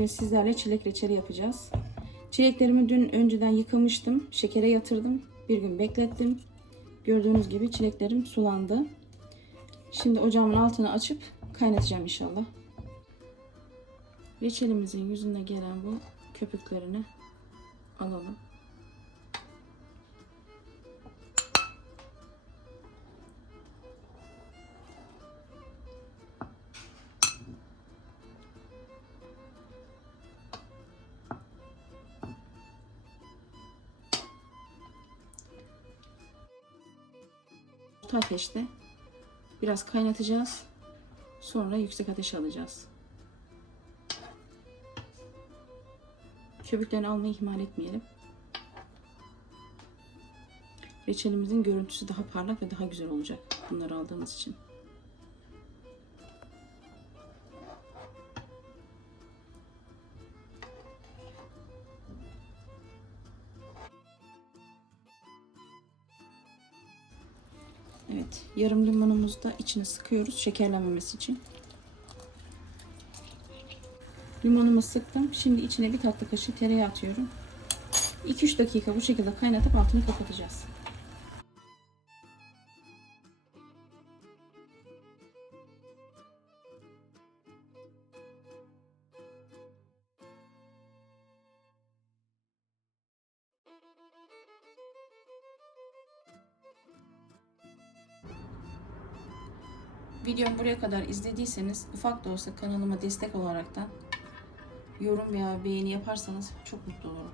Bugün sizlerle çilek reçeli yapacağız. Çileklerimi dün önceden yıkamıştım. Şekere yatırdım. Bir gün beklettim. Gördüğünüz gibi çileklerim sulandı. Şimdi ocağımın altını açıp kaynatacağım inşallah. Reçelimizin yüzünde gelen bu köpüklerini alalım. Orta ateşte biraz kaynatacağız. Sonra yüksek ateşe alacağız. Köpüklerini almayı ihmal etmeyelim. Reçelimizin görüntüsü daha parlak ve daha güzel olacak. Bunları aldığımız için. Evet, yarım limonumuzu da içine sıkıyoruz şekerlenmemesi için. Limonumu sıktım. Şimdi içine bir tatlı kaşığı tereyağı atıyorum. 2-3 dakika bu şekilde kaynatıp altını kapatacağız. Videomu buraya kadar izlediyseniz ufak da olsa kanalıma destek olaraktan yorum veya beğeni yaparsanız çok mutlu olurum.